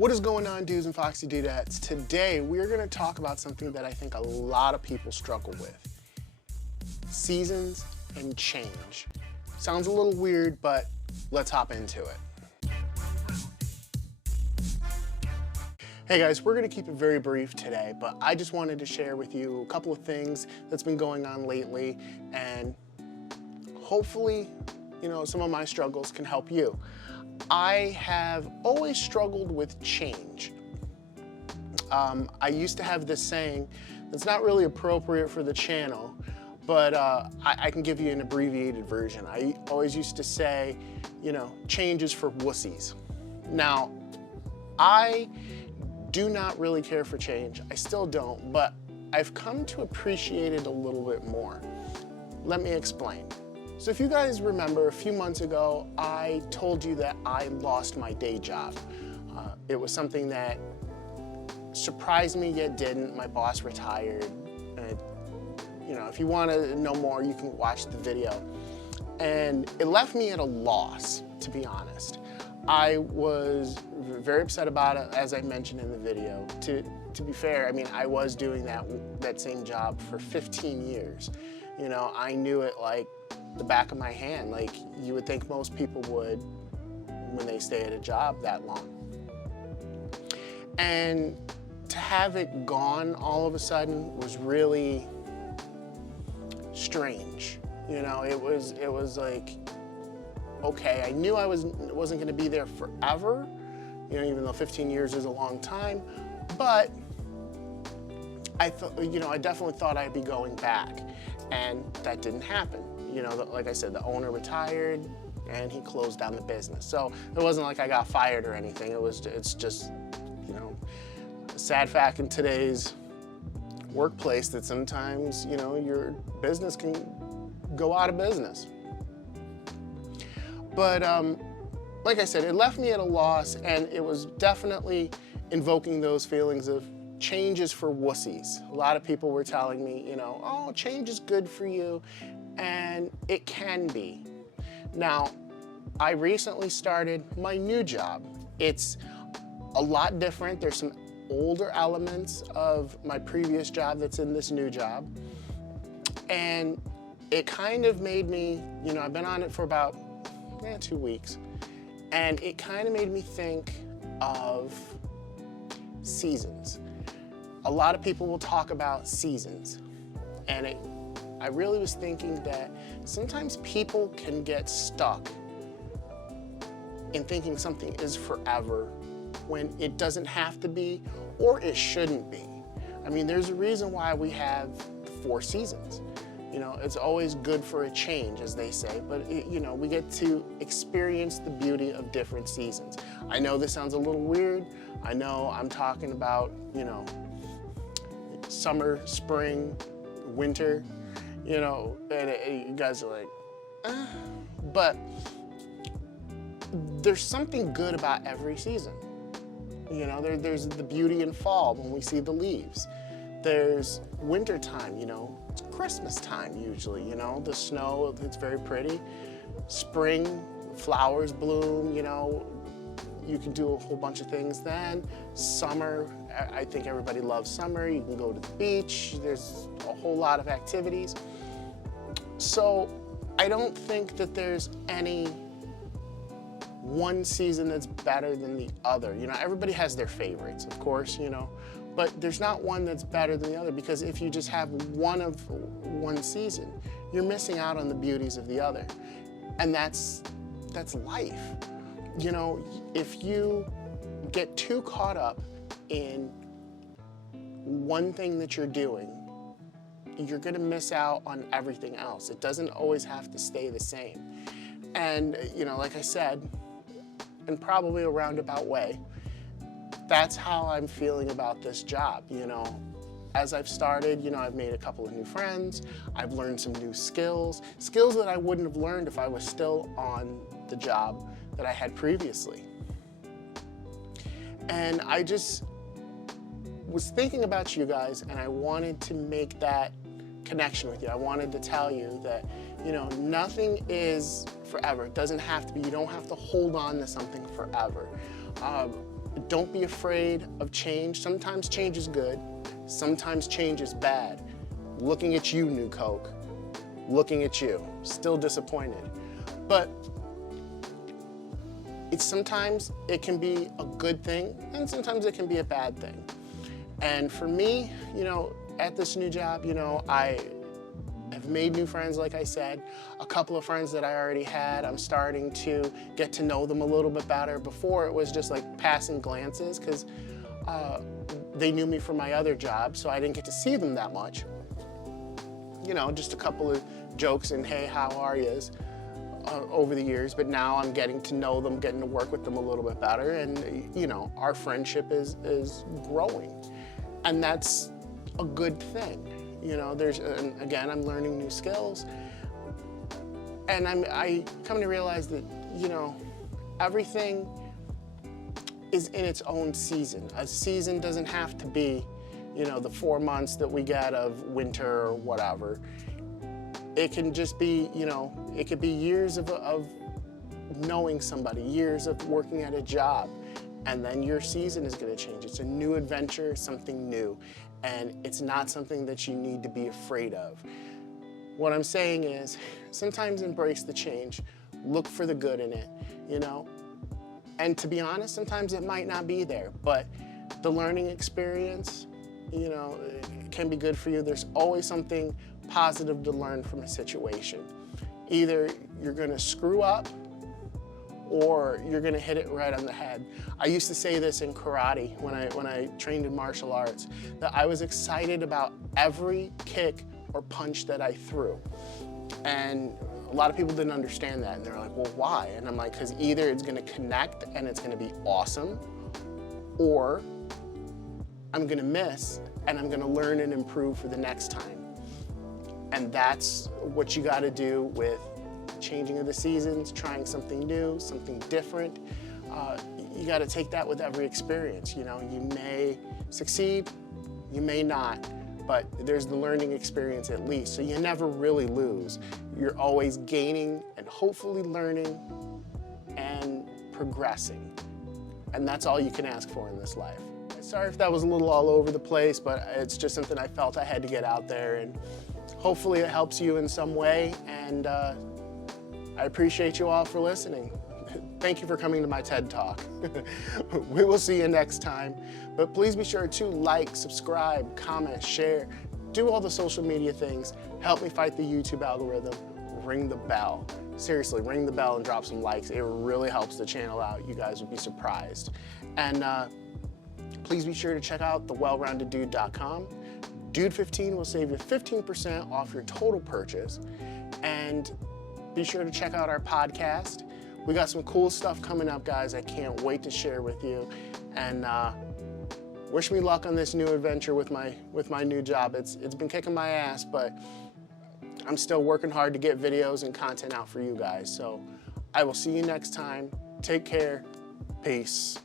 What is going on, dudes and foxy dudettes? Today we're going to talk about something that I think a lot of people struggle with. Seasons and change. Sounds a little weird, but let's hop into it. Hey guys, we're going to keep it very brief today, but I just wanted to share with you a couple of things that's been going on lately, and hopefully, some of my struggles can help you. I have always struggled with change. I used to have this saying that's not really appropriate for the channel, but I can give you an abbreviated version. I always used to say, change is for wussies. Now, I do not really care for change. I still don't, but I've come to appreciate it a little bit more. Let me explain. So if you guys remember, a few months ago, I told you that I lost my day job. It was something that surprised me yet didn't. My boss retired. If you want to know more, you can watch the video. And it left me at a loss, to be honest. I was very upset about it, as I mentioned in the video. To be fair, I was doing that same job for 15 years. I knew it like the back of my hand, like you would think most people would when they stay at a job that long. And to have it gone all of a sudden was really strange. It was like, okay, I knew I wasn't going to be there forever, even though 15 years is a long time, but I thought, I definitely thought I'd be going back, and that didn't happen. Like I said, the owner retired and he closed down the business. So it wasn't like I got fired or anything. It's just, a sad fact in today's workplace that sometimes, your business can go out of business. But like I said, it left me at a loss, and it was definitely invoking those feelings of change is for wussies. A lot of people were telling me, oh, change is good for you. And it can be. Now, I recently started my new job. It's a lot different. There's some older elements of my previous job that's in this new job. And it kind of made me, I've been on it for about 2 weeks. And it kind of made me think of seasons. A lot of people will talk about seasons. And I really was thinking that sometimes people can get stuck in thinking something is forever when it doesn't have to be, or it shouldn't be. There's a reason why we have 4 seasons. It's always good for a change, as they say, but we get to experience the beauty of different seasons. I know this sounds a little weird. I know I'm talking about, summer, spring, winter, and you guys are like, but there's something good about every season. There's the beauty in fall when we see the leaves. There's winter time, it's Christmas time usually, the snow, it's very pretty. Spring, flowers bloom, you can do a whole bunch of things then. Summer, I think everybody loves summer. You can go to the beach. There's a whole lot of activities. So I don't think that there's any one season that's better than the other. Everybody has their favorites, of course, but there's not one that's better than the other, because if you just have one season, you're missing out on the beauties of the other. And that's life. If you get too caught up in one thing that you're doing, you're going to miss out on everything else. It doesn't always have to stay the same. And, like I said, in probably a roundabout way, that's how I'm feeling about this job. As I've started, I've made a couple of new friends. I've learned some new skills that I wouldn't have learned if I was still on the job that I had previously. And I just was thinking about you guys, and I wanted to make that connection with you. I wanted to tell you that, nothing is forever. It doesn't have to be. You don't have to hold on to something forever. don't be afraid of change. Sometimes change is good. Sometimes change is bad. Looking at you, New Coke. Looking at you. Still disappointed. But sometimes it can be a good thing, and sometimes it can be a bad thing. And for me, you know, at this new job, you know, I have made new friends, like I said. A couple of friends that I already had, I'm starting to get to know them a little bit better. Before, it was just like passing glances, because they knew me from my other job, so I didn't get to see them that much. You know, just a couple of jokes and hey, how are yous over the years, but now I'm getting to know them, getting to work with them a little bit better, and you know, our friendship is growing, and that's a good thing. You know, and again, I'm learning new skills, and I come to realize that, you know, everything is in its own season. A season doesn't have to be, you know, the 4 months that we get of winter or whatever. It can just be, you know, it could be years of knowing somebody, years of working at a job, and then your season is going to change. It's a new adventure, something new, and it's not something that you need to be afraid of. What I'm saying is, sometimes embrace the change, look for the good in it, you know? And to be honest, sometimes it might not be there, but the learning experience, you know, it can be good for you. There's always something positive to learn from a situation. Either you're gonna screw up or you're gonna hit it right on the head. I used to say this in karate when I trained in martial arts, that I was excited about every kick or punch that I threw. And a lot of people didn't understand that, and they're like, well, why? And I'm like, because either it's gonna connect and it's gonna be awesome, or I'm gonna miss and I'm gonna learn and improve for the next time. And that's what you gotta do with changing of the seasons, trying something new, something different. You gotta take that with every experience. You know, you may succeed, you may not, but there's the learning experience at least. So you never really lose. You're always gaining and hopefully learning and progressing. And that's all you can ask for in this life. Sorry if that was a little all over the place, but it's just something I felt I had to get out there, and hopefully it helps you in some way, and I appreciate you all for listening. Thank you for coming to my TED Talk. We will see you next time, but please be sure to like, subscribe, comment, share, do all the social media things, help me fight the YouTube algorithm, ring the bell. Seriously, ring the bell and drop some likes. It really helps the channel out. You guys would be surprised. And please be sure to check out thewellroundeddude.com. Dude15 will save you 15% off your total purchase. And be sure to check out our podcast. We got some cool stuff coming up, guys. I can't wait to share with you. And wish me luck on this new adventure with my new job. It's been kicking my ass, but I'm still working hard to get videos and content out for you guys. So I will see you next time. Take care. Peace.